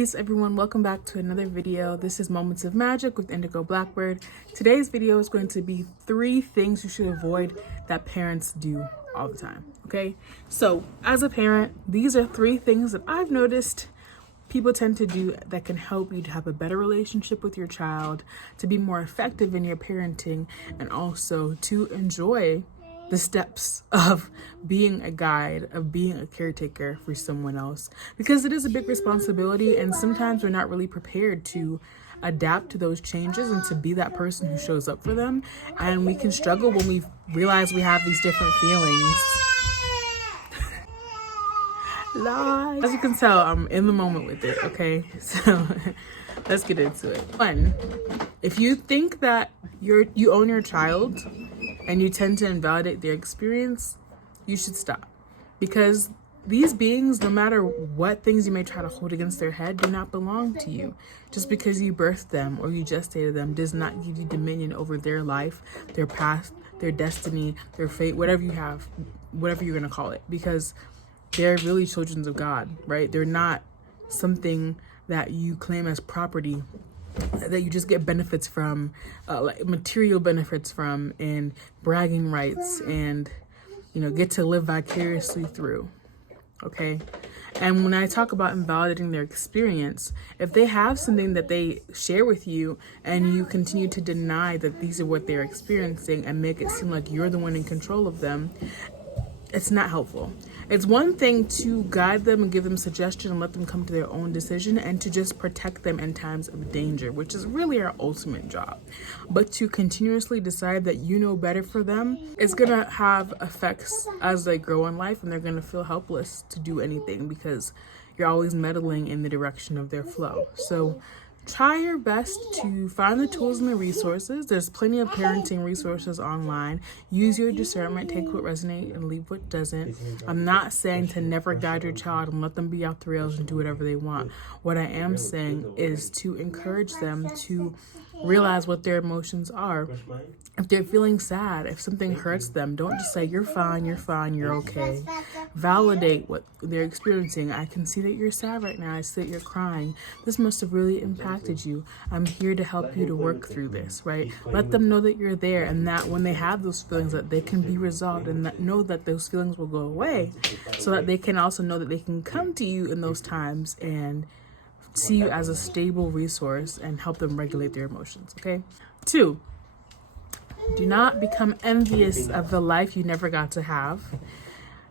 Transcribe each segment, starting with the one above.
Peace everyone, welcome back to another video. This is Moments of Magic with Indigo Blackbird. Today's video is going to be 3 things you should avoid that parents do all the time, okay? So as a parent, these are 3 things that I've noticed people tend to do that can help you to have a better relationship with your child, to be more effective in your parenting, and also to enjoy the steps of being a guide, of being a caretaker for someone else, because it is a big responsibility, and sometimes we're not really prepared to adapt to those changes and to be that person who shows up for them. And we can struggle when we realize we have these different feelings. Lies. As you can tell, I'm in the moment with it, okay? So let's get into it. 1, if you think that you own your child and you tend to invalidate their experience, you should stop. Because these beings, no matter what things you may try to hold against their head, do not belong to you. Just because you birthed them or you gestated them does not give you dominion over their life, their path, their destiny, their fate, whatever you have, whatever you're going to call it. Because they're really children of God, right? They're not something that you claim as property that you just get benefits from, like material benefits from, and bragging rights, and get to live vicariously through. Okay. And when I talk about invalidating their experience, if they have something that they share with you and you continue to deny that these are what they're experiencing and make it seem like you're the one in control of them, it's not helpful. It's one thing to guide them and give them suggestion and let them come to their own decision, and to just protect them in times of danger, which is really our ultimate job. But to continuously decide that you know better for them, it's going to have effects as they grow in life, and they're going to feel helpless to do anything because you're always meddling in the direction of their flow. So try your best to find the tools and the resources. There's plenty of parenting resources online. Use your discernment, take what resonates and leave what doesn't. I'm not saying to never guide your child and let them be off the rails and do whatever they want. What I am saying is to encourage them to realize what their emotions are. If they're feeling sad, if something hurts them, don't just say, you're fine, you're okay. Validate what they're experiencing. I can see that you're sad right now. I see that you're crying. This must have really impacted you. I'm here to help you to work through this, right? Let them know that you're there, and that when they have those feelings, that they can be resolved, and that know that those feelings will go away, so that they can also know that they can come to you in those times and see you as a stable resource and help them regulate their emotions, okay? 2, do not become envious of the life you never got to have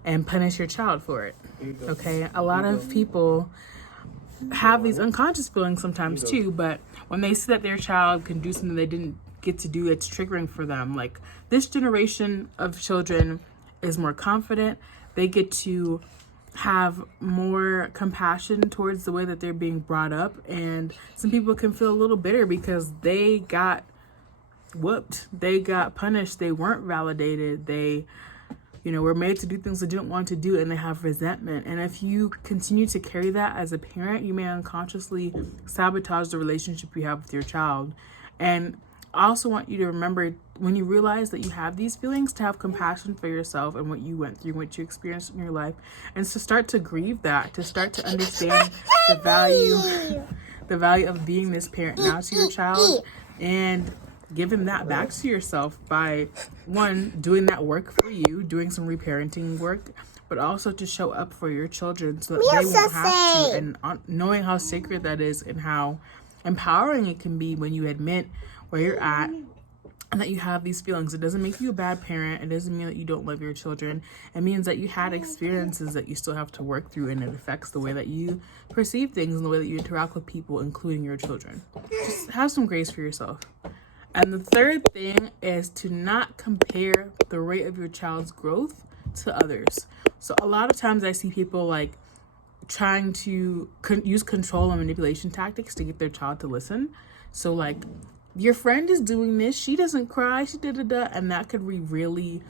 and punish your child for it, okay? A lot of people have these unconscious feelings sometimes too, but when they see that their child can do something they didn't get to do, it's triggering for them. Like, this generation of children is more confident. They get to have more compassion towards the way that they're being brought up, and some people can feel a little bitter because they got whooped, they got punished, they weren't validated, they were made to do things they didn't want to do, and they have resentment. And if you continue to carry that as a parent, you may unconsciously sabotage the relationship you have with your child. And I also want you to remember, when you realize that you have these feelings, to have compassion for yourself and what you went through, what you experienced in your life, and to start to grieve that, to start to understand the value of being this parent now to your child, and giving that back to yourself by, 1, doing that work for you, doing some reparenting work, but also to show up for your children so that they won't have to, and knowing how sacred that is and how empowering it can be when you admit where you're at and that you have these feelings. It doesn't make you a bad parent. It doesn't mean that you don't love your children. It means that you had experiences that you still have to work through, and it affects the way that you perceive things and the way that you interact with people, including your children. Just have some grace for yourself. And the 3rd thing is to not compare the rate of your child's growth to others. So a lot of times I see people like trying to use control and manipulation tactics to get their child to listen. So like, your friend is doing this, she doesn't cry, she da-da-da, and that could be really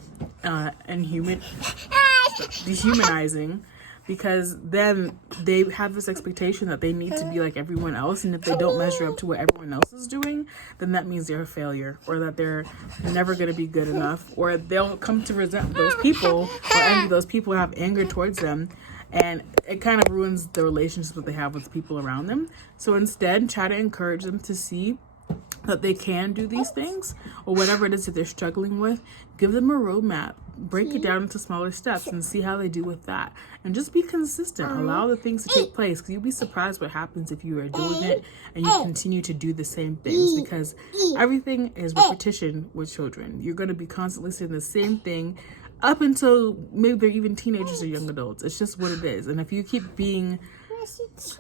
dehumanizing, because then they have this expectation that they need to be like everyone else, and if they don't measure up to what everyone else is doing, then that means they're a failure, or that they're never going to be good enough, or they'll come to resent those people or envy those people and have anger towards them. and it kind of ruins the relationships that they have with people around them. So instead, try to encourage them to see that they can do these things, or whatever it is that they're struggling with. Give them a roadmap, break it down into smaller steps, and see how they do with that. And just be consistent. Allow the things to take place, because you'll be surprised what happens if you are doing it and you continue to do the same things, because everything is repetition with children. You're going to be constantly saying the same thing up until maybe they're even teenagers or young adults. It's just what it is. And if you keep being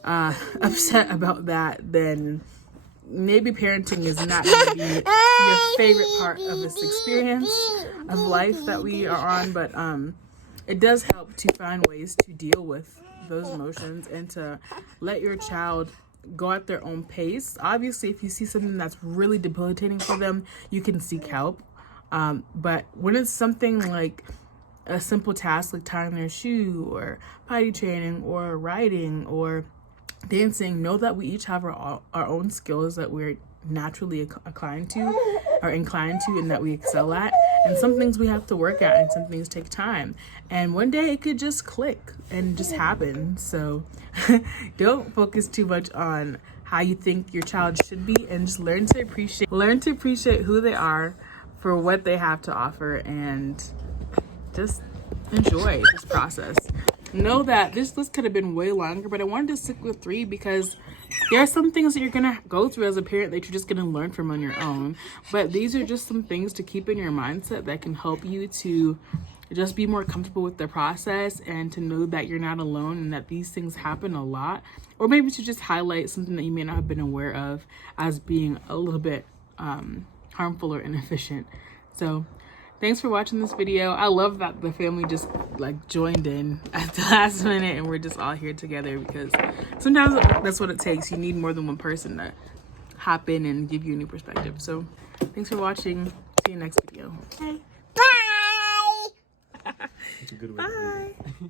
upset about that, then maybe parenting is not going to be your favorite part of this experience of life that we are on. But it does help to find ways to deal with those emotions and to let your child go at their own pace. Obviously, if you see something that's really debilitating for them, you can seek help. But when it's something like a simple task like tying their shoe or potty training or writing or dancing, know that we each have our own skills that we're naturally inclined to and that we excel at, and some things we have to work at and some things take time, and one day it could just click and just happen. So don't focus too much on how you think your child should be, and just learn to appreciate who they are for what they have to offer, and just enjoy this process. Know that this list could have been way longer, but I wanted to stick with 3 because there are some things that you're gonna go through as a parent that you're just gonna learn from on your own. But these are just some things to keep in your mindset that can help you to just be more comfortable with the process, and to know that you're not alone and that these things happen a lot. Or maybe to just highlight something that you may not have been aware of as being a little bit harmful or inefficient. So thanks for watching this video. I love that the family just like joined in at the last minute and we're just all here together, because sometimes that's what it takes. You need more than one person to hop in and give you a new perspective. So thanks for watching. See you next video. Okay. Bye. Bye.